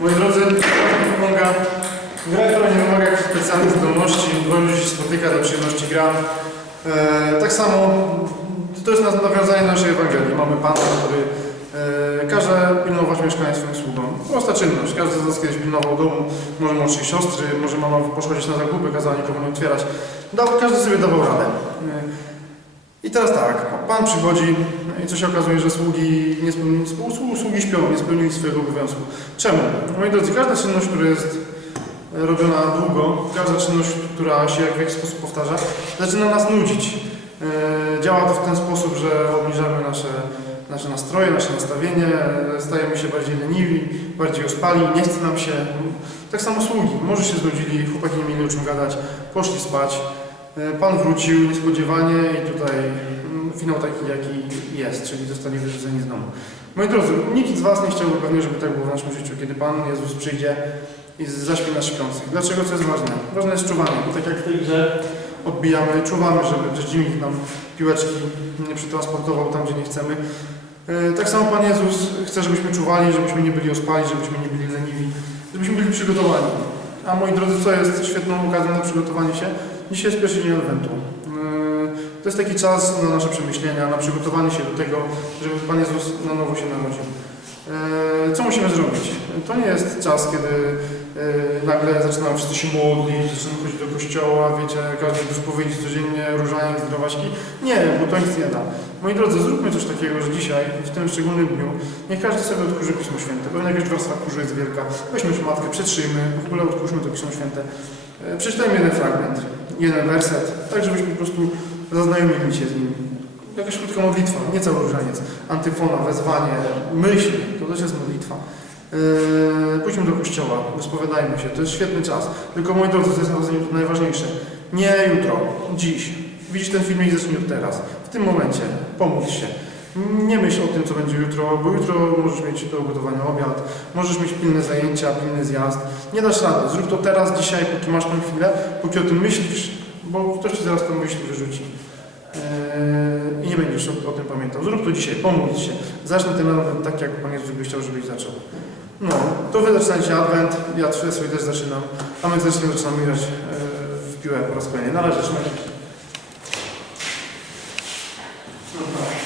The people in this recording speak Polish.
Moi drodzy, pomaga gra, która nie wymaga specjalnych zdolności, dwoje ludzi się spotyka, do przyjemności gra. E, tak samo to jest na- nawiązanie naszej Ewangelii. Mamy Pana, który e, każe pilnować mieszkania swoim sługom. Prosta czynność. Każdy z nas kiedyś pilnował domu, może młodszej siostry, może mama poszła gdzieś na zakupy, kazała nikomu nie otwierać. Dał, każdy sobie dawał radę. E, i teraz tak, Pan przychodzi i co się okazuje, że sługi, nie współsłu- sługi śpią, nie spełnili swojego obowiązku. Czemu? Moi drodzy, każda czynność, która jest robiona długo, każda czynność, która się w jakiś sposób powtarza, zaczyna nas nudzić. E, Działa to w ten sposób, że obniżamy nasze, nasze nastroje, nasze nastawienie, stajemy się bardziej leniwi, bardziej ospali, nie chce nam się. Tak samo sługi. Może się znudzili, chłopaki nie mieli o czym gadać, poszli spać. E, Pan wrócił niespodziewanie i tutaj mm, finał taki, jaki jest, czyli zostali wyrzuceni z domu. Moi drodzy, nikt z Was nie chciałby pewnie, żeby tak było w naszym życiu, kiedy Pan Jezus przyjdzie i zaśpi nas śpiących. Dlaczego to jest ważne? Ważne jest czuwanie. Tak jak w tej grze odbijamy, czuwamy, żeby przeciwnik nam piłeczki nie przetransportował tam, gdzie nie chcemy. E, Tak samo Pan Jezus chce, żebyśmy czuwali, żebyśmy nie byli ospali, żebyśmy nie byli leniwi, żebyśmy byli przygotowani. A moi drodzy, co jest świetną okazją na przygotowanie się? Dzisiaj jest pierwszy dzień Adwentu. Yy, To jest taki czas na nasze przemyślenia, na przygotowanie się do tego, żeby Pan Jezus na nowo się narodził. Yy, Co musimy zrobić? To nie jest czas, kiedy yy, nagle zaczynamy wszyscy się modlić, zaczynamy chodzić do kościoła, wiecie, każdy już powiedzieć codziennie różaniec, zdrowaśki. Nie, bo to nic nie da. Moi drodzy, zróbmy coś takiego, że dzisiaj, w tym szczególnym dniu, niech każdy sobie odkurzy Pismo Święte. Pewnie jakaś warstwa kurzu jest wielka. Weźmy szmatkę, przetrzyjmy, w ogóle odkurzmy to Pismo Święte. E, Przeczytajmy jeden fragment, jeden werset, tak żebyśmy po prostu zaznajomili się z nim. Jakaś krótka modlitwa, nie cały różaniec. Antyfona, wezwanie, myśl, to też jest modlitwa. Yy, pójdźmy do kościoła, rozpowiadajmy się, to jest świetny czas. Tylko moi drodzy, to jest najważniejsze. Nie jutro, dziś. Widzisz ten filmik, zacznij od teraz. W tym momencie, pomódl się. Nie myśl o tym, co będzie jutro, bo jutro możesz mieć do ugotowania obiad, możesz mieć pilne zajęcia, pilny zjazd. Nie dasz rady. Zrób to teraz, dzisiaj, póki masz tę chwilę, póki o tym myślisz, bo ktoś ci zaraz tę myśl wyrzuci. Eee, I nie będziesz o, o tym pamiętał. Zrób to dzisiaj, pomódl się. Zacznę tym tak, jak Pan Jezus by chciał, żebyś zaczął. No, to Wy zaczynajcie Adwent, ja sobie też zaczynam, a my zaczniemy, zaczynamy grać e, w piłę po raz kolejny. Na razie, trzymajcie. No. Tak.